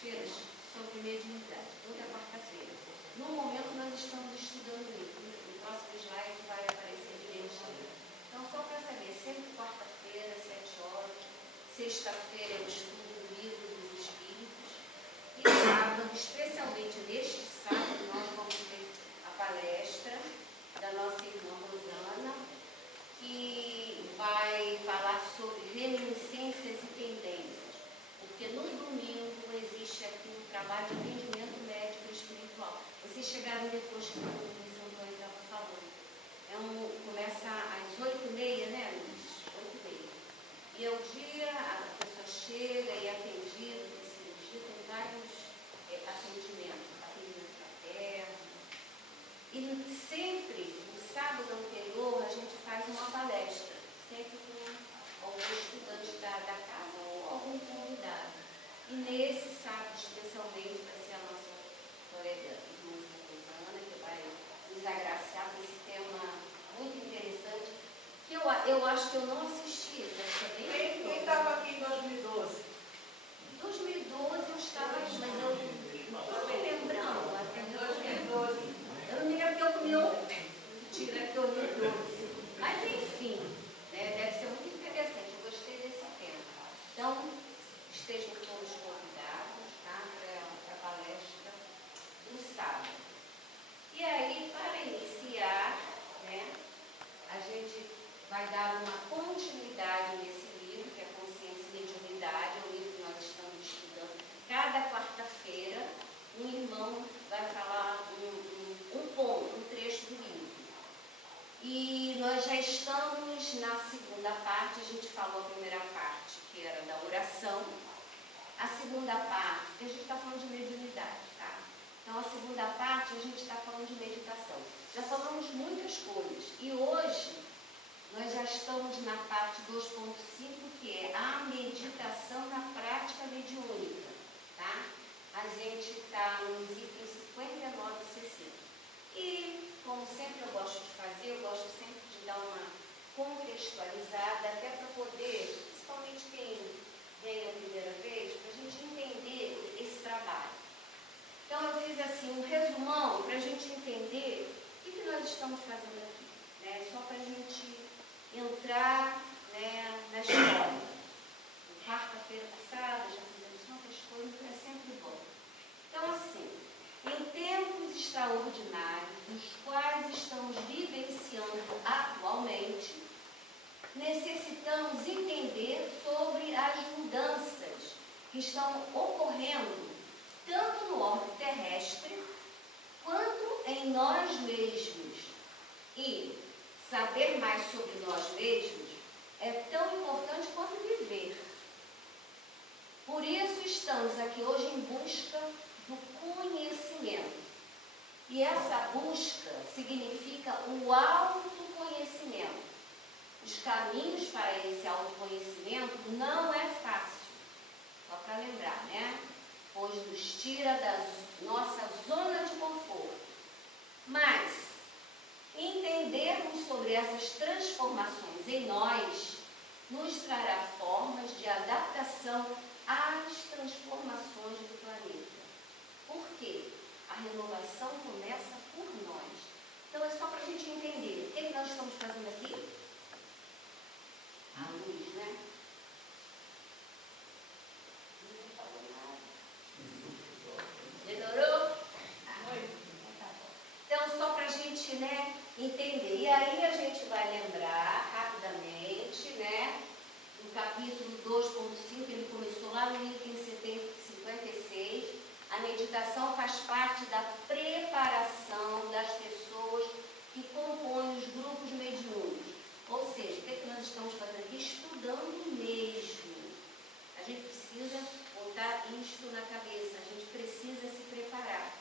quartas-feiras sobre mediunidade, toda quarta-feira. No momento nós estamos estudando isso, no próximo slide vai aparecer direitinho. Então, só para saber, sempre quarta-feira, 7 horas, sexta-feira eu estudo o livro dos Espíritos, e sábado, especialmente neste sábado, nós vamos ter a palestra da nossa irmã Rosana, que vai falar sobre reminiscências e pendências, porque no domingo existe aqui um trabalho de atendimento médico e espiritual. Vocês chegaram depois que o Luiz Antônio estava falando. Começa às 8h30, né, Luiz? 8h30. E é o dia, a pessoa chega e é atendida, nesse dia tem vários atendimentos fraternos. E sempre, no sábado anterior, a gente faz uma palestra, sempre com algum estudante da casa ou algum convidado. E nesse sábado, especialmente, vai ser a nossa colega irmã Rosana, que vai nos agraciar com esse tema muito interessante, que eu acho que eu não assisti. Quem estava aqui em 2012? Em 2012 eu estava aqui, mas eu não estou me lembrando. Até 2012. Eu não me lembro que eu comi mentira, que eu me trouxe. Mas enfim, né, deve ser muito interessante. Eu gostei desse tema. Então, estejam todos convidados, tá, para a palestra do sábado. E aí, para iniciar, né, a gente vai dar uma continuidade nesse livro, que é Consciência e Mediunidade, é um livro que nós estamos estudando. Cada quarta-feira, um irmão vai falar um ponto, um trecho do livro. E nós já estamos na segunda parte. A gente falou a primeira parte, que era da oração. A segunda parte, que a gente está falando de mediunidade, tá? Então, a segunda parte, a gente está falando de meditação. Já falamos muitas coisas. E hoje, nós já estamos na parte 2.5, que é a meditação na prática mediúnica, tá? A gente está nos itens 59 e 60. E, como sempre eu gosto de fazer, eu gosto sempre de dar uma contextualizada, até para poder, principalmente quem vem a primeira vez, para a gente entender esse trabalho. Então, eu fiz assim um resumão para a gente entender o que nós estamos fazendo aqui, né? Só para a gente entrar, né, na história. Quarta-feira passada, já fizemos tantas coisas, então é sempre bom. Então, assim, em tempos extraordinários, nos quais estamos vivenciando atualmente, necessitamos entender sobre as mudanças que estão ocorrendo tanto no orbe terrestre quanto em nós mesmos. E saber mais sobre nós mesmos é tão importante quanto viver. Por isso estamos aqui hoje em busca do conhecimento. E essa busca significa o autoconhecimento. Os caminhos para esse autoconhecimento não é fácil. Só para lembrar, né? Pois nos tira da nossa zona de conforto. Mas entendermos sobre essas transformações em nós nos trará formas de adaptação às transformações do planeta. Por quê? A renovação começa por nós. Então é só para a gente entender o que nós estamos fazendo aqui. A luz, né? Não falou nada. Melhorou? Então, só para a gente, né, entender. E aí a gente vai lembrar rapidamente, né, no capítulo 2.5, ele começou lá no item 56, a meditação faz parte da preparação das pessoas que compõem os grupos mediúnicos. Ou seja, o que nós estamos fazendo aqui? Estudando mesmo. A gente precisa botar isto na cabeça, a gente precisa se preparar.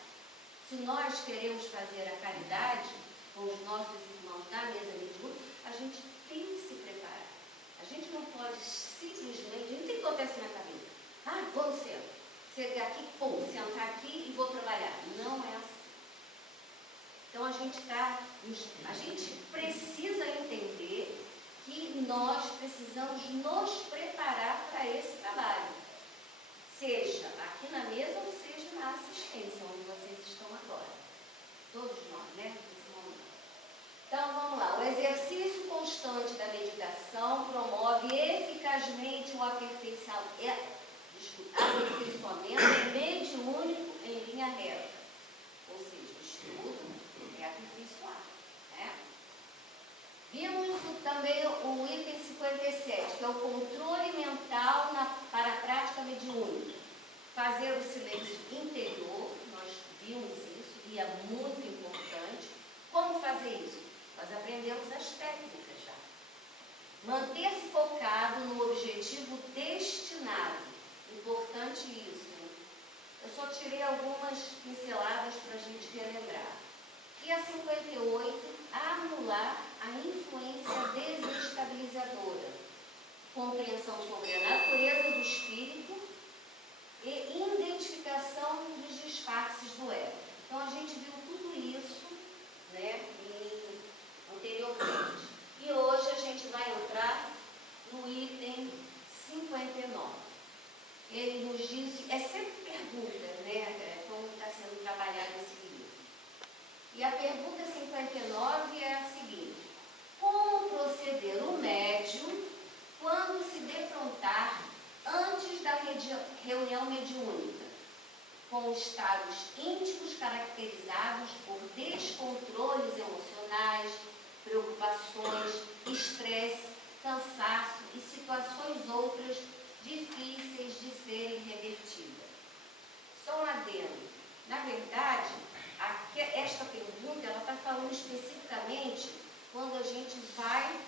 Se nós queremos fazer a caridade com os nossos irmãos da mesa mediúnica, a gente tem que se preparar. A gente não pode simplesmente, a gente tem que botar isso na cabeça. Ah, vou chegar aqui, pum, sentar aqui e vou trabalhar. Não é assim. Então a gente precisa entender que nós precisamos nos preparar para esse trabalho. Seja aqui na mesa constante da meditação promove eficazmente o aperfeiçoamento mediúnico em linha reta. Ou seja, o estudo é aperfeiçoar, né? Vimos também o item 57, que é o controle mental para a prática mediúnica. Fazer o silêncio interior, nós vimos isso, e é muito importante. Como fazer isso? Nós aprendemos as técnicas já. Manter-se focado no objetivo destinado. Importante isso, hein? Eu só tirei algumas pinceladas para a gente relembrar. E a 58, anular a influência desestabilizadora. Compreensão sobre a natureza do espírito e identificação dos disfarces do ego. Então, a gente viu tudo isso, né, anteriormente. E hoje a gente vai entrar no item 59. Ele nos diz, é sempre pergunta, né, como está sendo trabalhado esse livro. E a pergunta 59 é a seguinte: como proceder o médium quando se defrontar antes da reunião mediúnica, com estados íntimos caracterizados por descontroles emocionais, preocupações, estresse, cansaço e situações outras difíceis de serem revertidas? Só um adendo. Na verdade, esta pergunta está falando especificamente quando a gente vai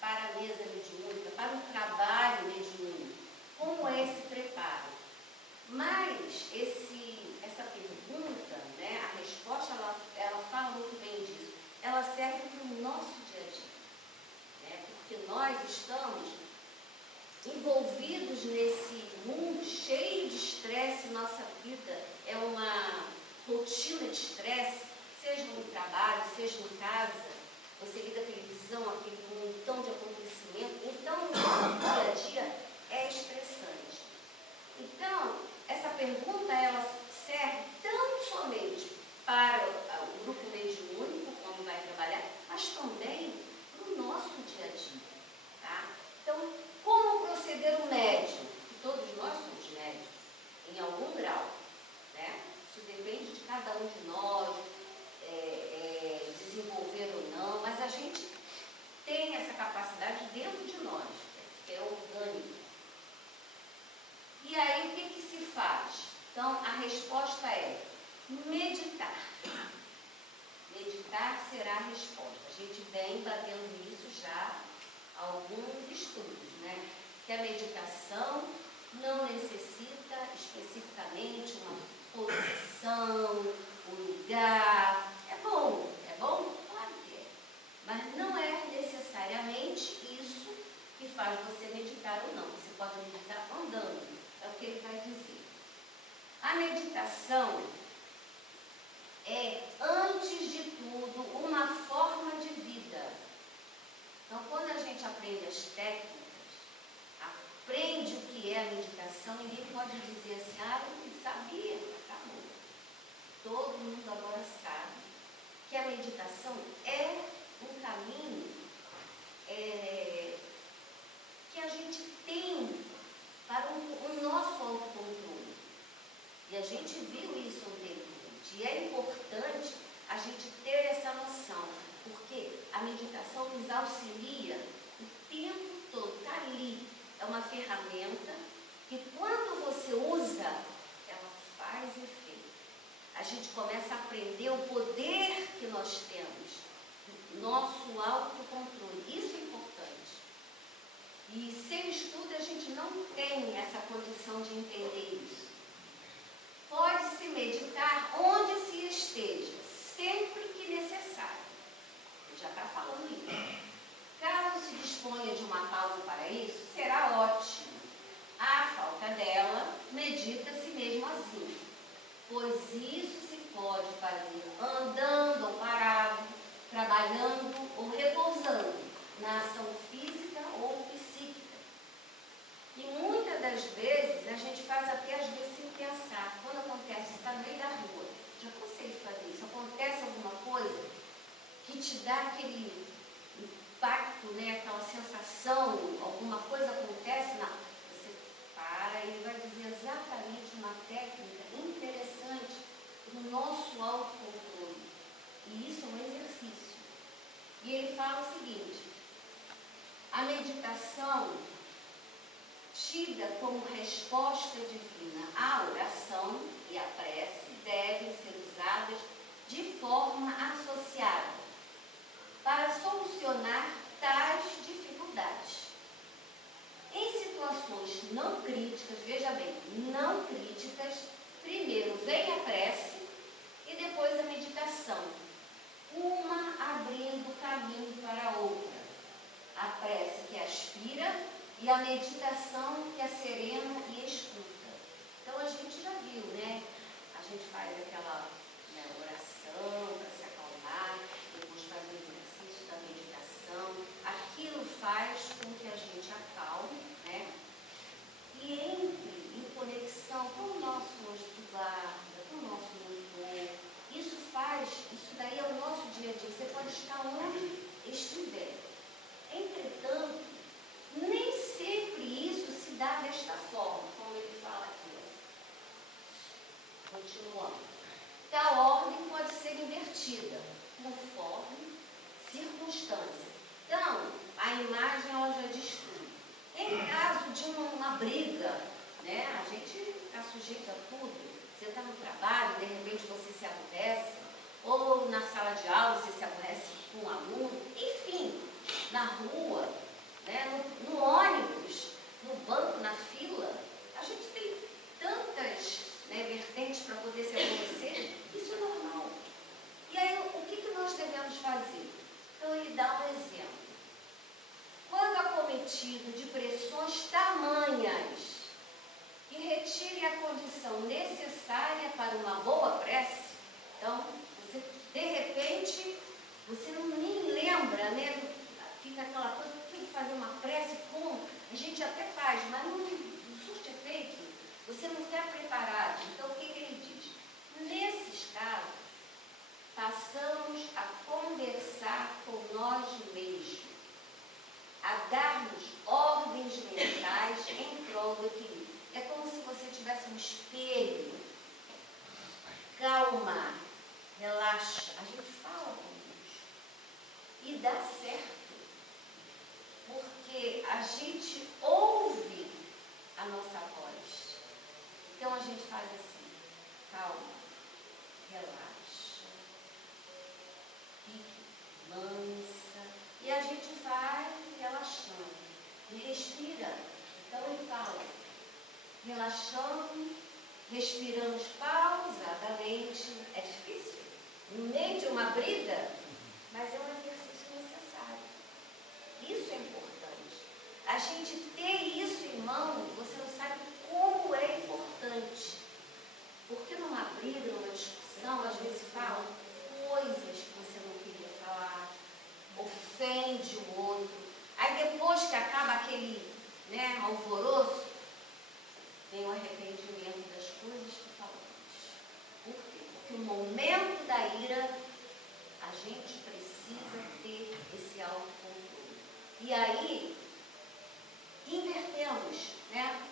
para a mesa mediúnica, para o trabalho mediúnico. Como é esse preparo? Mas essa pergunta, né, a resposta, ela fala muito bem disso. Ela serve para o nosso dia a dia, né, porque nós estamos envolvidos nesse mundo cheio de estresse. Nossa vida é uma rotina de estresse, seja no trabalho, seja em casa. Você liga a televisão, aquele montão de acontecimento. Então, o nosso dia a dia é estressante. Então, essa pergunta, ela serve tão somente para o grupo mediúnico, quando vai trabalhar, mas também no nosso dia a dia, tá? Então, como proceder o médium? Que todos nós somos médios, em algum grau, né? Isso depende de cada um de nós, desenvolver ou não, mas a gente tem essa capacidade dentro de nós, que é orgânico. E aí, o que se faz? Então, a resposta é meditar. Meditar será a resposta. A gente vem batendo nisso já há alguns estudos, né? Que a meditação não necessita especificamente uma posição, um lugar. É bom? Claro que é. Mas não é necessariamente isso que faz você meditar ou não. Você pode meditar andando. É o que ele vai dizer. A meditação é, antes de tudo, uma forma de vida. Então, quando a gente aprende as técnicas, aprende o que é a meditação, ninguém pode dizer assim, eu não sabia, acabou. Todo mundo agora sabe que a meditação é um caminho que a gente tem para o nosso autocontrole. E a gente viu isso anteriormente. E é importante a gente ter essa noção, porque a meditação nos auxilia o tempo todo, está ali. É uma ferramenta que, quando você usa, ela faz efeito. A gente começa a aprender o poder que nós temos, nosso autocontrole. Isso é importante. E sem estudo, a gente não tem essa condição de entender isso. Pode-se meditar onde se esteja, sempre que necessário. Ele já está falando isso. Caso se disponha de uma pausa para isso, será ótimo. À falta dela, medita-se mesmo assim, pois isso se pode fazer andando ou parado, trabalhando ou repousando, na ação física ou psíquica. E muitas das vezes a gente faz até às vezes sem pensar. Quando acontece, está no meio da rua, já consegui fazer isso, acontece alguma coisa que te dá aquele impacto, né, uma técnica interessante no nosso autocontrole. E isso é um exercício. E ele fala o seguinte: a meditação, tida como resposta divina à oração e à prece, devem ser usadas de forma associada para solucionar tais dificuldades. Em situações não críticas, veja bem, não críticas, primeiro vem a prece e depois a meditação, uma abrindo caminho para a outra. A prece que aspira e a meditação que serena e escuta. Então a gente já viu, né? A gente faz aquela oração para se acalmar, depois faz o exercício da meditação. Aquilo faz com que a gente acalme, né? E entre em conexão com o nosso anjo de guarda, com o nosso mentor. Isso daí é o nosso dia a dia. Você pode estar onde estiver. Entretanto, nem sempre isso se dá desta forma, como ele fala aqui. Continuando. Tal ordem pode ser invertida, conforme circunstância. Então, a imagem ela já diz tudo. Em caso de uma briga, né, a gente está sujeito a tudo. Você está no trabalho, de repente você se aborrece, ou na sala de aula você se aborrece com um aluno, enfim, na rua, né, no ônibus, no banco, na fila, a gente tem tantas, né, vertentes para poder se aborrecer, isso é normal. E aí, o que nós devemos fazer? Então, ele dá um exemplo. Quando acometido de pressões tamanhas que retire a condição necessária para uma boa prece, então, você, de repente, você não nem lembra, né? Fica aquela coisa, tem que fazer uma prece, como? A gente até faz, mas não surte efeito. Você não está preparado. Então, o que ele diz? Nesses casos, passamos a conversar com nós mesmos, a dar-nos ordens mentais em prol do equilíbrio. É como se você tivesse um espelho. Calma, relaxa. A gente fala com Deus. E dá certo. Porque a gente ouve a nossa voz. Então a gente faz assim, calma, relaxa, fique mansa, e a gente vai relaxando, e respira. Então ele fala, relaxando, respiramos pausadamente. É difícil, no meio de uma briga, mas é um exercício necessário. Isso é importante. A gente ter isso em mão, você não sabe como é importante. Porque numa briga, numa discussão, às vezes falam coisas que você não queria falar, ofende o outro. Aí depois que acaba aquele, né, alvoroço, vem o arrependimento das coisas que falamos. Por quê? Porque no momento da ira, a gente precisa ter esse autocontrole. E aí, invertemos, né?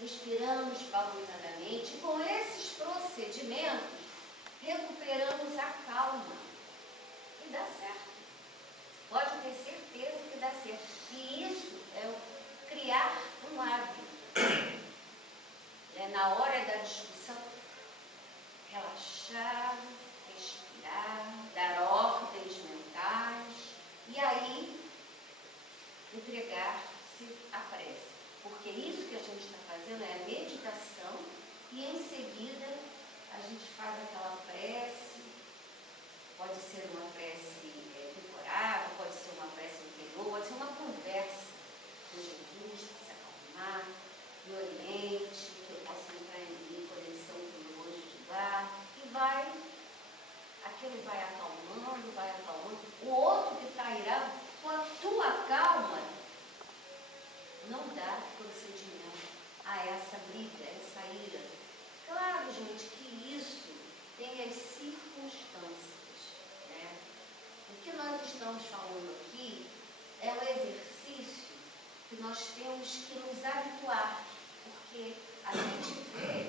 Respiramos pausadamente. Com esses procedimentos, recuperamos a calma. E dá certo. Pode ter certeza que dá certo. E isso é o criar um hábito. Na hora da discussão, relaxar, respirar, dar ordens mentais e aí entregar-se à prece. Porque isso que a gente está fazendo é a meditação e em seguida a gente faz aquela prece. Pode ser uma prece decorada, pode ser uma prece interior, pode ser uma conversa com Jesus para se acalmar, no Oriente, que eu possa entrar em conexão com o meu anjo de guarda, e vai, aquele vai acalmando, o outro que está irado, com a tua calma, não dá procedimento a essa briga, a essa ira. Claro, gente, que isso tem as circunstâncias, né? O que nós estamos falando aqui é o exercício que nós temos que nos habituar, porque a gente vê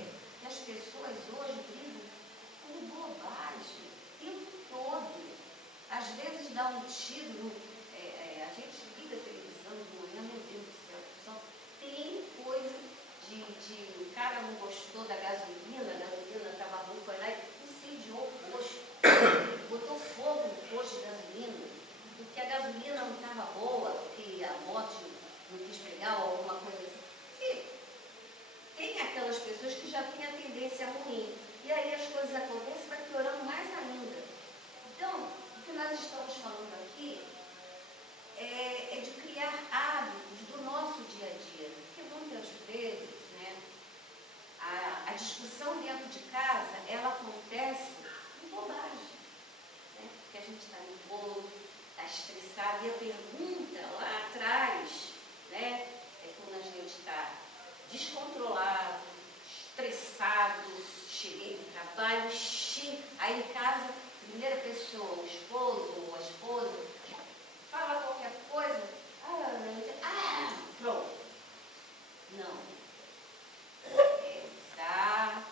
vezes dá um tiro, a gente liga a televisão de manhã, meu Deus do céu, só tem coisa de o cara não gostou da gasolina, a gasolina estava ruim, foi lá e incendiou o posto, botou fogo no posto de gasolina, porque a gasolina não estava boa, porque a moto não quis pegar ou alguma coisa assim. E tem aquelas pessoas que já têm a tendência ruim, e aí as coisas acontecem, vai piorando mais ainda. Então, o que nós estamos falando aqui é de criar hábitos do nosso dia a dia, porque muitas vezes, né, a discussão dentro de casa, ela acontece em bobagem, né? Porque a gente está nervoso, está estressado, e a pergunta lá atrás, né, é quando a gente está descontrolado, estressado, cheguei do trabalho, aí em casa, primeira pessoa, o esposo ou a esposa, fala qualquer coisa, pronto. Não. Pensar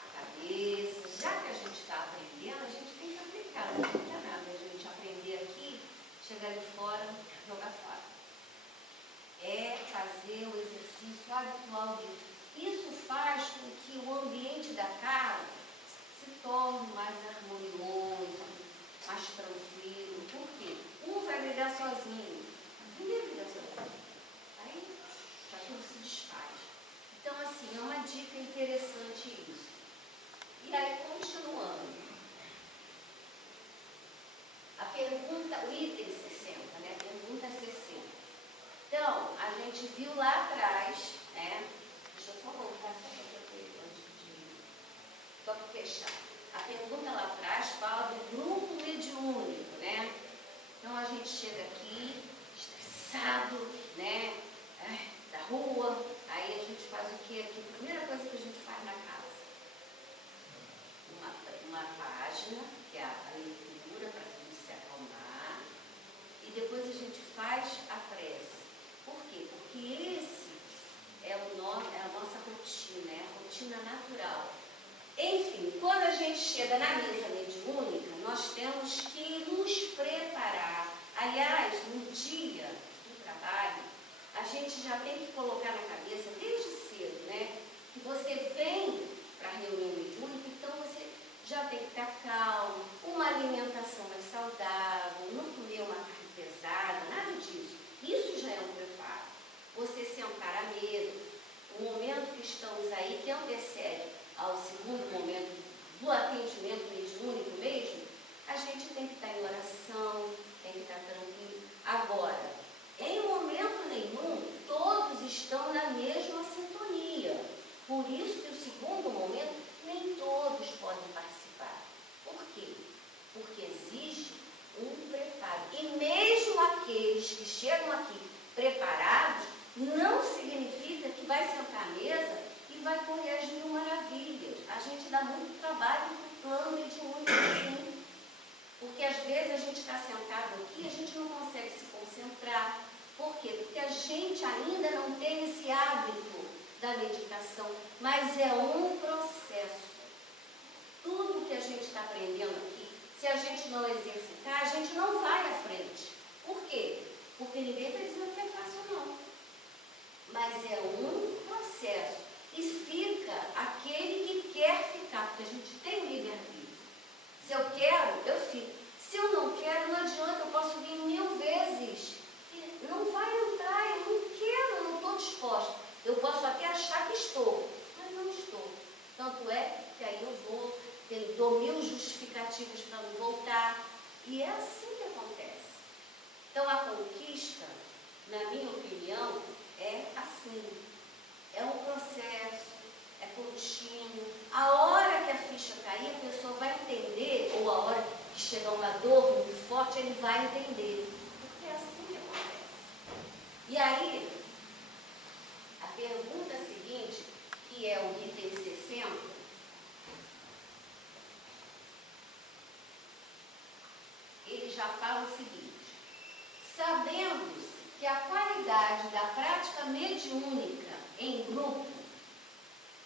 a cabeça, já que a gente está aprendendo, a gente tem que aplicar, não adianta nada a gente aprender aqui, chegar ali fora, jogar fora. É fazer o exercício habitual disso. Isso faz com que o ambiente da casa se torne mais harmonioso, mais tranquilo. Por quê? Um vai brigar sozinho, ninguém briga sozinho. Aí já tudo se desfaz. Então, assim, é uma dica interessante isso. E aí, continuando. A pergunta, o item 60, né? Pergunta 60. Então, a gente viu lá atrás, né? Deixa eu só voltar só para fechar. A pergunta lá atrás fala do grupo mediúnico, né? Então a gente chega aqui, estressado, né? Da rua, aí a gente faz o que aqui? A primeira coisa que a gente faz na casa. Uma página, que é a leitura para a gente se acalmar, e depois a gente faz a prece. Por quê? Porque esse é a nossa rotina, é a rotina natural. Enfim, quando a gente chega na mesa mediúnica, nós temos que nos preparar. Aliás, no dia do trabalho, a gente já tem que colocar na cabeça, desde cedo, né? Que você vem para a reunião mediúnica, então você já tem que estar calmo, uma alimentação mais saudável, não comer uma carne pesada, nada disso. Isso já é um preparo. Você sentar à mesa, o momento que estamos aí, que antecede ao segundo momento do atendimento mediúnico mesmo, a gente tem que estar em oração, tem que estar tranquilo. Agora, em momento nenhum, todos estão na mesma sintonia. Por isso que o segundo momento, nem todos podem participar. Por quê? Porque exige um preparo. E mesmo aqueles que chegam aqui preparados, não significa que vai sentar à mesa e vai correr as mil maravilhas. A gente dá muito trabalho para o plano mediúnico, sim. Porque às vezes a gente está sentado aqui e a gente não consegue se concentrar. Por quê? Porque a gente ainda não tem esse hábito da meditação, mas é um processo. Tudo que a gente está aprendendo aqui, se a gente não exercitar, a gente não vai à frente. Por quê? Porque ninguém está dizendo que é fácil, não. Mas é um processo. E fica aquele que quer ficar, porque a gente tem o livre-arbítrio. Se eu quero, eu fico. Se eu não quero, não adianta, eu posso vir 1000 vezes. Não vai entrar, eu não quero, eu não estou disposta. Eu posso até achar que estou, mas não estou. Tanto é que aí eu vou, dou 1000 justificativas para não voltar. E é assim que acontece. Então a conquista, na minha opinião, é assim. É um processo, é contínuo. A hora que a ficha cair, a pessoa vai entender, ou a hora que chegar uma dor muito forte, ele vai entender. Porque é assim que acontece. E aí, a pergunta seguinte, que é o item 60, ele já fala o seguinte: sabendo-se que a qualidade da prática mediúnica em grupo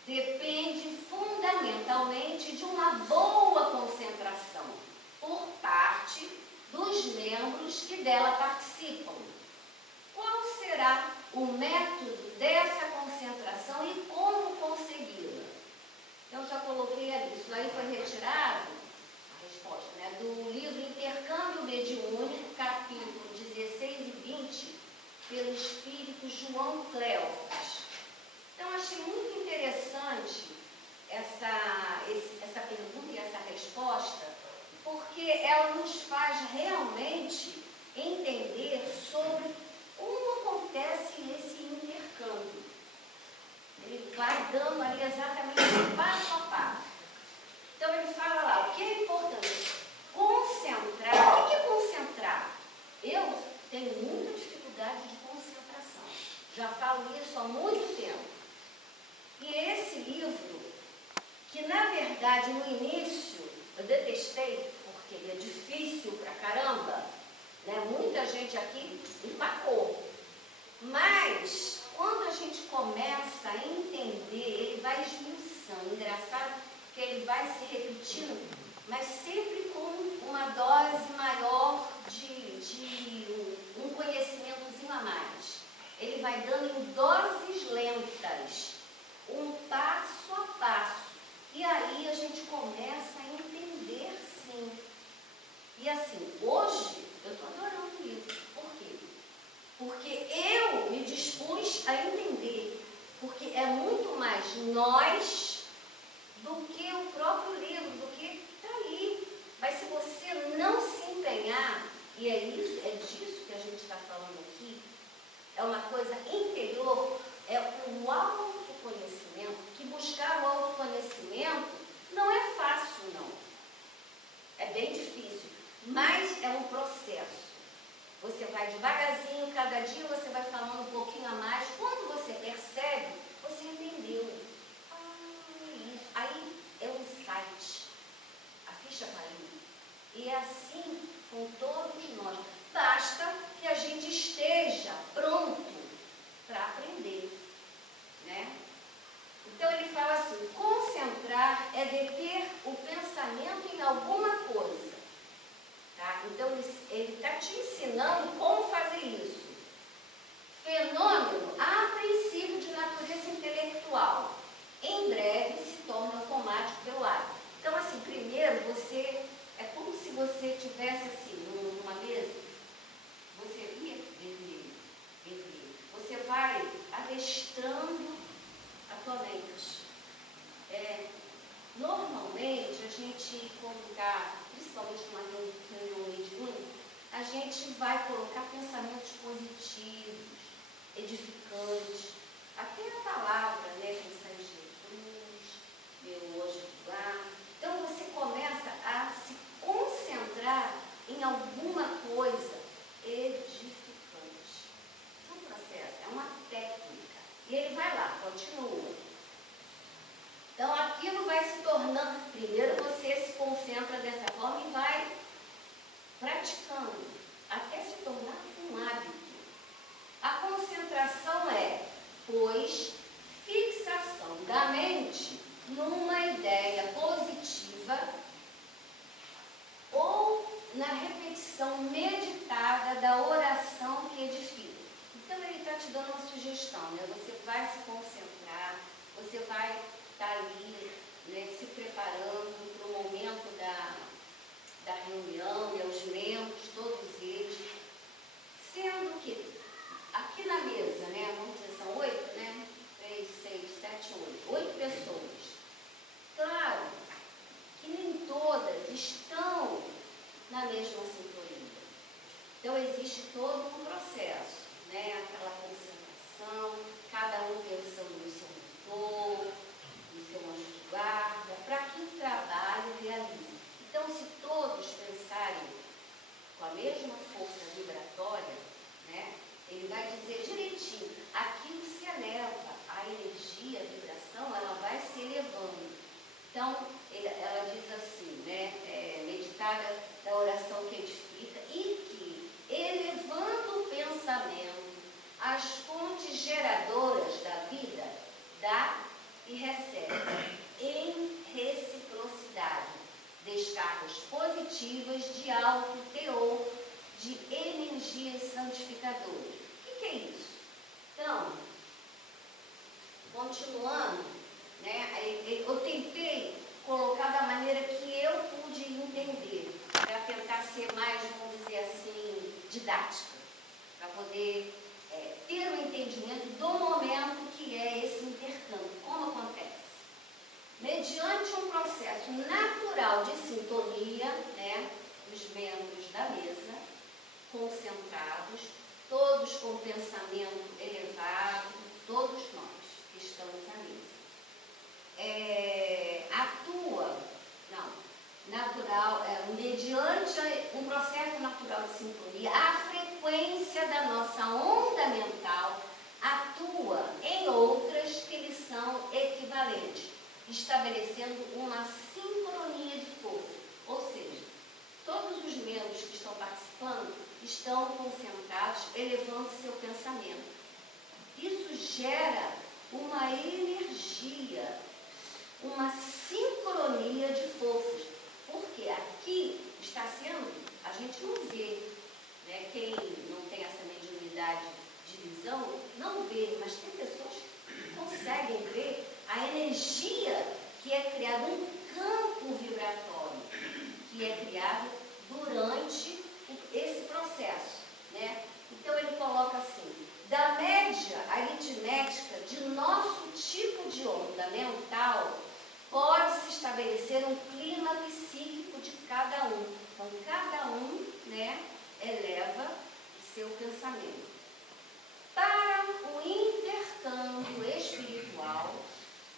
depende fundamentalmente de uma boa concentração por parte dos membros que dela participam. Qual será o método dessa concentração e como consegui-la? Então, já coloquei ali. Isso aí foi retirado, a resposta, né, do livro Intercâmbio Mediúnico, capítulo 16 e 20, pelo espírito João Cleófas. Então, achei muito interessante essa pergunta e essa resposta, porque ela nos faz realmente entender sobre como acontece esse intercâmbio. Ele vai dando ali exatamente passo a passo. Então, ele fala lá, o que é importante? Concentrar. O que é concentrar? Eu tenho muita dificuldade de concentração. Já falo isso há muito tempo. E esse livro, que na verdade no início eu detestei, porque ele é difícil pra caramba, né? Muita gente aqui empacou. Mas quando a gente começa a entender, ele vai esmiuçando. Engraçado que ele vai se repetindo, mas sempre com uma dose maior de um conhecimentozinho a mais. Ele vai dando em doses lentas, um passo a passo. E aí a gente começa a entender, sim. E assim, hoje eu estou adorando o livro. Por quê? Porque eu me dispus a entender. Porque é muito mais nós do que o próprio livro, do que está aí. Mas se você não se empenhar, e é disso que a gente está falando aqui, é uma coisa interior, é o autoconhecimento, que buscar o autoconhecimento não é fácil, não. É bem difícil, mas é um processo. Você vai devagarzinho, cada dia você vai falando um pouquinho a mais. Quando você percebe, você entendeu. É isso. Aí é um insight. A ficha caiu. E é assim com todos nós. Basta que a gente esteja pronto para aprender, né? Então ele fala assim, concentrar é deter o pensamento em alguma coisa, tá? Então ele está te ensinando como fazer isso. Fenômeno, a princípio, de natureza intelectual, em breve se torna automático pelo hábito. Então assim, primeiro você, é como se você tivesse assim, numa mesa, você ia beber. Você vai adestrando a tua mente. Normalmente, a gente, quando está, principalmente numa reunião mediúnica, a gente vai colocar pensamentos positivos, edificantes, até a palavra, né, pensar em Jesus, meu anjo do lar. Então, você começa a se concentrar em alguma coisa edificante. É um processo, é uma técnica. E ele vai lá, continua. Então, aquilo vai se tornando... Primeiro você se concentra dessa forma e vai praticando, até se tornar um hábito. A concentração é, pois, fixação da mente numa ideia positiva ou na repetição meditada da oração que edifica. Então, ele está te dando uma sugestão, né? Você vai se concentrar, você vai estar ali, né, se preparando para o momento da reunião, né, os membros, todos eles, sendo que aqui na mesa, né, vamos dizer, são 8, né? 3, 6, 7, 8 pessoas. Claro que nem todas estão na mesma sintonia. Então, existe todo um processo, né? Aquela concentração, cada um pensando no seu mentor, no seu anjo de guarda, para que o trabalho realize. Então, se todos pensarem com a mesma força vibratória, né? Ele vai dizer direitinho, aquilo se eleva, a energia, a vibração, ela vai se elevando. Então, ela diz assim, né, meditar da oração que edifica e que, elevando o pensamento, as fontes geradoras da vida, dá e recebe, em reciprocidade, descargas positivas de alto teor de energias santificadoras. O que é isso? Então, continuando, né, eu tentei colocar da maneira que eu pude entender, para tentar ser mais, vamos dizer assim, didática, para poder ter um entendimento do momento que é esse intercâmbio, como acontece. Mediante um processo natural de sintonia, né, dos membros da mesa, concentrados, todos com pensamento elevado, todos nós que estamos à mesa. Mediante um processo natural de sintonia, a frequência da nossa onda mental atua em outras que lhe são equivalentes, estabelecendo uma sincronia de força. Ou seja, todos os membros que estão participando estão concentrados, elevando seu pensamento. Isso gera uma energia, uma sincronia de forças, porque aqui está sendo, a gente não vê, né? Quem não tem essa mediunidade de visão, não vê, mas tem pessoas que conseguem ver a energia que é criada, um campo vibratório que é criado durante esse processo, né? Então ele coloca assim: da média aritmética de nosso tipo de onda mental, pode-se estabelecer um clima psíquico de cada um. Então, cada um, né, eleva o seu pensamento. Para o intercâmbio espiritual,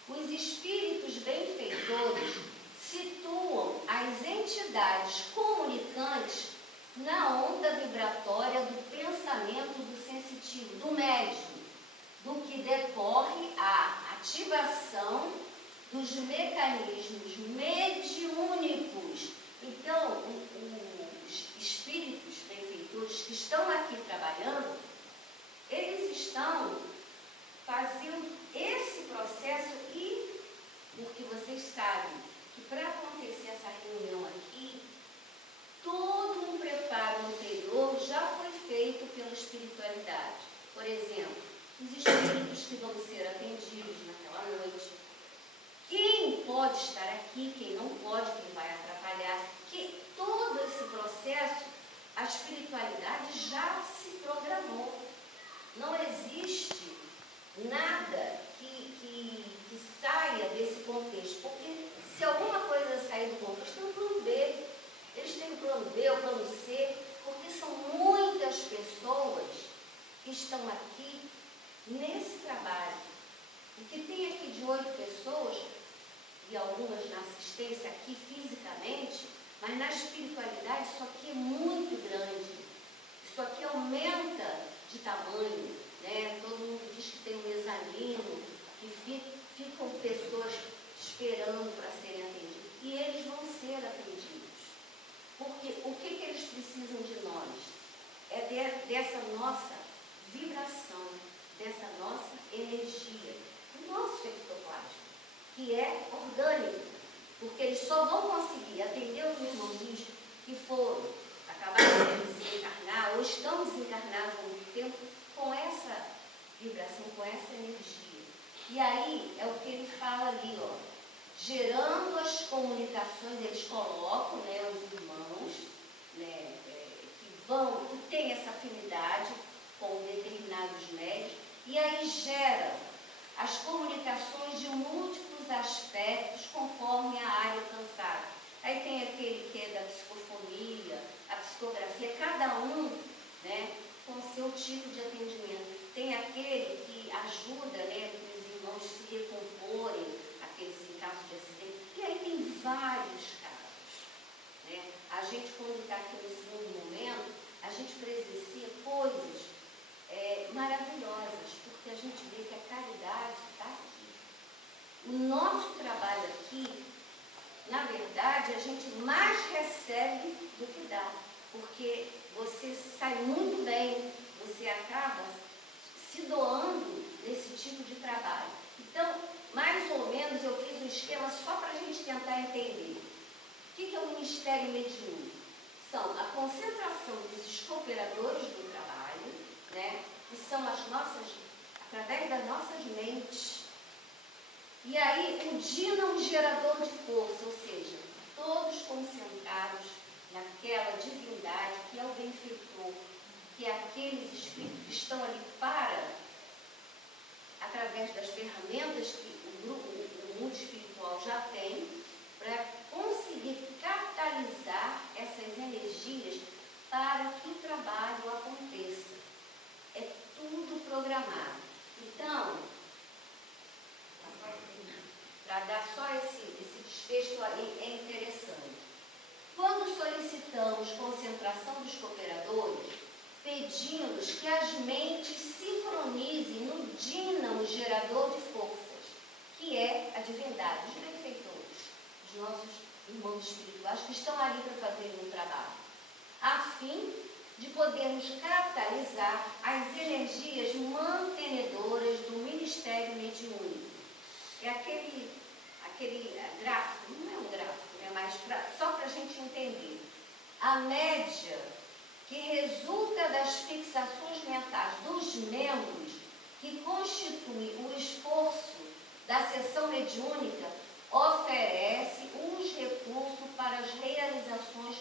os espíritos benfeitores situam as entidades comunicantes na onda vibratória do pensamento do sensitivo, do médium, do que decorre a ativação dos mecanismos mediúnicos. Então, os espíritos benfeitores que estão aqui trabalhando, eles estão fazendo esse processo e, porque vocês sabem que para acontecer essa reunião aqui, todo um preparo anterior já foi feito pela espiritualidade. Por exemplo, os espíritos que vão ser atendidos naquela noite, quem pode estar aqui, quem não pode, quem vai atrapalhar, que todo esse processo, a espiritualidade já se programou. Não existe nada que saia desse contexto, porque se alguma coisa sair do contexto, tem um plano B. Eles têm o plano B, o plano C, porque são muitas pessoas que estão aqui nesse trabalho. O que tem aqui de 8 pessoas, e algumas na assistência aqui fisicamente, mas na espiritualidade isso aqui é muito grande. Isso aqui aumenta de tamanho, né? Todo mundo diz que tem um mezanino, que ficam pessoas esperando para serem atendidas. E eles vão ser atendidos. Porque o que eles precisam de nós? É dessa nossa vibração, dessa nossa energia, do nosso ectoplasma, que é orgânico. Porque eles só vão conseguir atender os irmãozinhos que acabaram de desencarnar, ou estão desencarnados há muito tempo, com essa vibração, com essa energia. E aí é o que ele fala ali, ó, gerando as comunicações, eles colocam, né, os irmãos, né, que têm essa afinidade com determinados médios, e aí gera as comunicações de múltiplos aspectos conforme a área alcançada. Aí tem aquele que é da psicofonia, a psicografia, cada um, né, com o seu tipo de atendimento. Tem aquele que ajuda, né, os irmãos se recomporem, aqueles em caso de acidente. E aí tem vários casos, né? A gente, quando está aqui no segundo momento, a gente presencia coisas maravilhosas, porque a gente vê que a caridade está aqui. O nosso trabalho aqui, na verdade, a gente mais recebe do que dá, porque você sai muito bem, você acaba se doando nesse tipo de trabalho. Então, mais ou menos, eu fiz um esquema só para a gente tentar entender. O que é o Ministério Mediúnico? São a concentração desses cooperadores do trabalho, né, que são as nossas, através das nossas mentes. E aí, o dínamo gerador de força, ou seja, todos concentrados naquela divindade que é o benfeitor, que é aqueles espíritos que estão ali para, através das ferramentas que o mundo espiritual já tem, para conseguir catalisar essas energias para que o trabalho aconteça. É tudo programado. Então, para dar só esse desfecho aí, é interessante. Quando solicitamos concentração dos cooperadores, pedimos que as mentes sincronizem no dínamo gerador de forças, que é a divindade, os benfeitores, os nossos irmãos espirituais que estão ali para fazerem um trabalho, a fim de podermos catalisar as energias mantenedoras do Ministério Mediúnico. É aquele gráfico, não é um gráfico, né, mas só para a gente entender. A média que resulta das fixações mentais dos membros que constitui o esforço da sessão mediúnica oferece os recursos para as realizações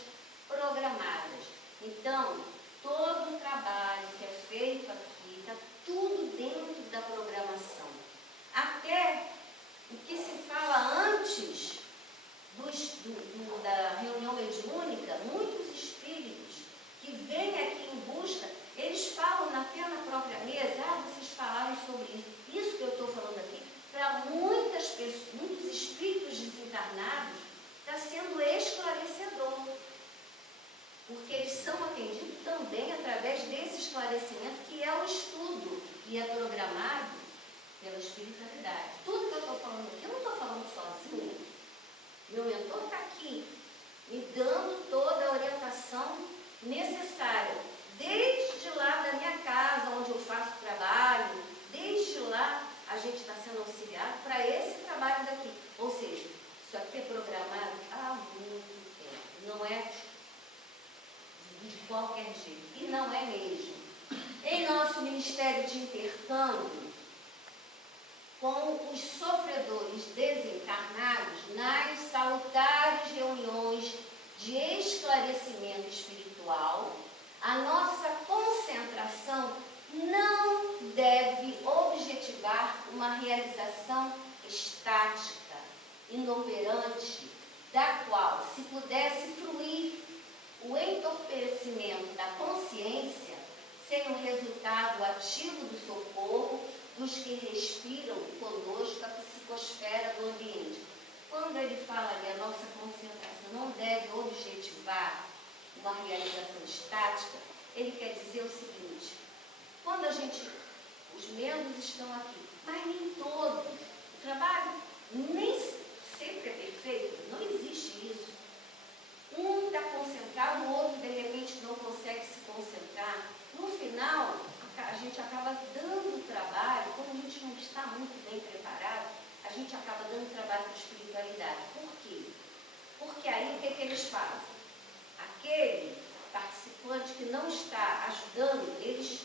programadas. Então, todo o trabalho que é feito aqui, está tudo dentro da programação. Até o que se fala antes da reunião mediúnica, muitos espíritos que vêm aqui em busca, eles falam até na própria mesa, vocês falaram sobre isso. Isso que eu estou falando aqui, para muitas pessoas, muitos espíritos desencarnados, está sendo esclarecedor. Porque eles são atendidos também através desse esclarecimento, que é o estudo, e é programado pela espiritualidade. Tudo que eu estou falando aqui, eu não estou falando sozinha. Meu mentor está aqui, me dando toda a orientação necessária. Desde lá da minha casa, onde eu faço trabalho, desde lá a gente está sendo auxiliado para esse trabalho daqui. Ou seja, isso aqui é programado há muito tempo. Não é de qualquer jeito. E não é mesmo. Em nosso Ministério de Intercâmbio, com os sofredores desencarnados, nas salutares reuniões de esclarecimento espiritual, a nossa concentração não deve objetivar uma realização estática, inoperante, da qual, se pudesse fruir o entorpecimento da consciência, sem o resultado ativo do socorro dos que respiram conosco a psicosfera do ambiente. Quando ele fala ali, a nossa concentração não deve objetivar uma realização estática, ele quer dizer o seguinte: quando os membros estão aqui, mas nem todos, o trabalho nem sempre é perfeito, não existe isso. Um está concentrado, o outro de repente não consegue se concentrar. No final, a gente acaba dando trabalho, como a gente não está muito bem preparado, a gente acaba dando trabalho para a espiritualidade. Por quê? Porque aí o que eles fazem? Aquele participante que não está ajudando, eles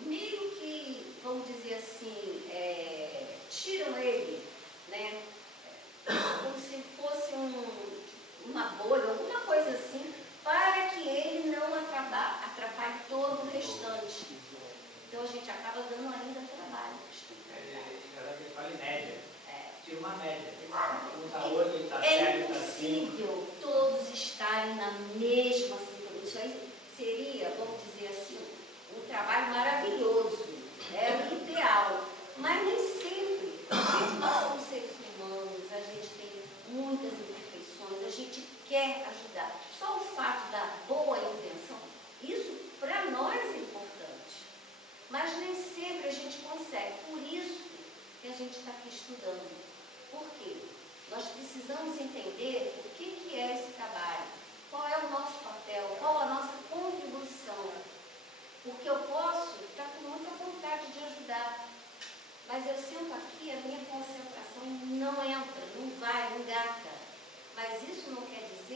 meio que, vamos dizer assim, tiram ele, né? Como se fosse uma bolha, alguma coisa assim, para que ele não atrapalhe todo o restante. Então a gente acaba dando ainda trabalho. Agora que ele fala em média. Tira uma média. É impossível todos estarem na mesma sintonia. Isso aí seria, vamos dizer assim, um trabalho maravilhoso. É o ideal. Mas nem sempre. Nós somos seres humanos, a gente tem muitas imperfeições, a gente quer ajudar. Só o fato da boa intenção, isso para nós é importante. Mas nem sempre a gente consegue. Por isso que a gente está aqui estudando. Por quê? Nós precisamos entender o que é esse trabalho, qual é o nosso papel, qual a nossa contribuição. Porque eu posso estar com muita vontade de ajudar, mas eu sento aqui, a minha concentração não entra, não vai, não engata. Mas isso não quer dizer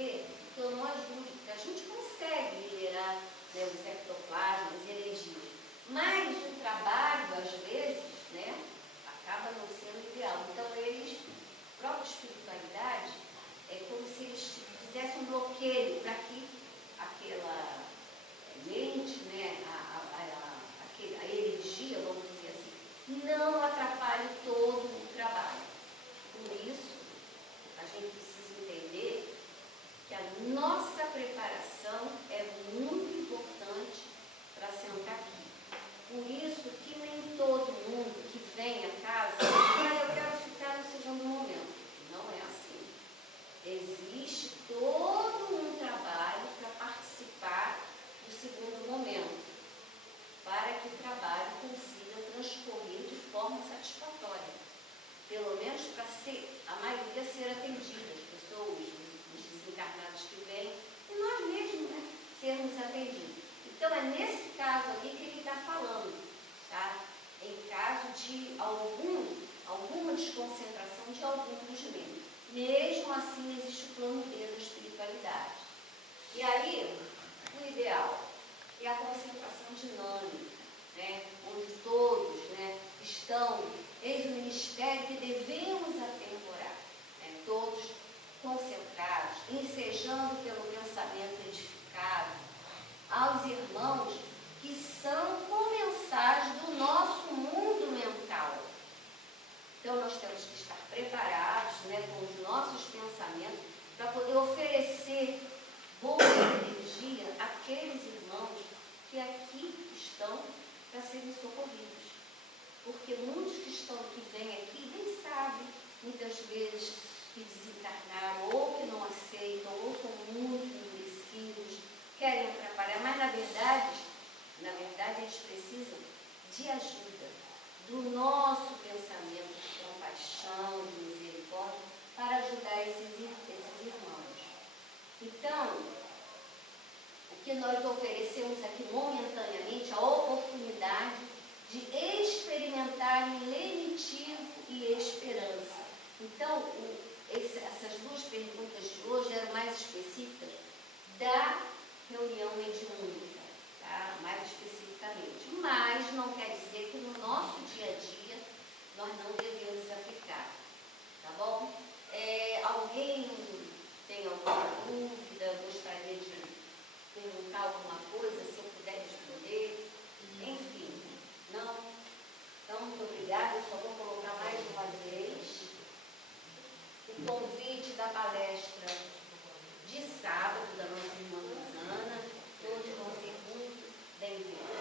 fazemos para ser, a maioria ser atendida, as pessoas, os desencarnados que vêm, e nós mesmos, né, sermos atendidos. Então é nesse caso aqui que ele está falando, tá? Em caso de alguma desconcentração de algum dos membros. Mesmo assim existe o plano B da espiritualidade. E aí, o ideal é a concentração dinâmica, né? Onde todos, né, estão, eis o ministério que devemos atemporar, né? Todos concentrados, ensejando pelo pensamento edificado, aos irmãos que são comensais do nosso mundo mental. Então nós temos que estar preparados, né, com os nossos pensamentos para poder oferecer boa energia àqueles irmãos que aqui estão para serem socorridos. Porque muitos que vêm aqui nem sabem, muitas vezes, que desencarnaram ou que não aceitam ou são muito endurecidos, querem atrapalhar, mas na verdade eles precisam de ajuda, do nosso pensamento de compaixão, de misericórdia, para ajudar esses irmãos. Então, o que nós oferecemos aqui momentaneamente, a oportunidade de experimentar lenitivo e esperança. Então, essas duas perguntas de hoje eram mais específicas da reunião mediúnica, tá? Mais especificamente. Mas não quer dizer que no nosso dia a dia nós não devemos aplicar, tá bom? Alguém tem alguma dúvida, gostaria de perguntar alguma coisa, se eu puder responder? Enfim, não? Então, muito obrigada. Eu só vou colocar mais uma vez o convite da palestra de sábado da nossa irmã Rosana. Todos vão ser muito bem-vindos.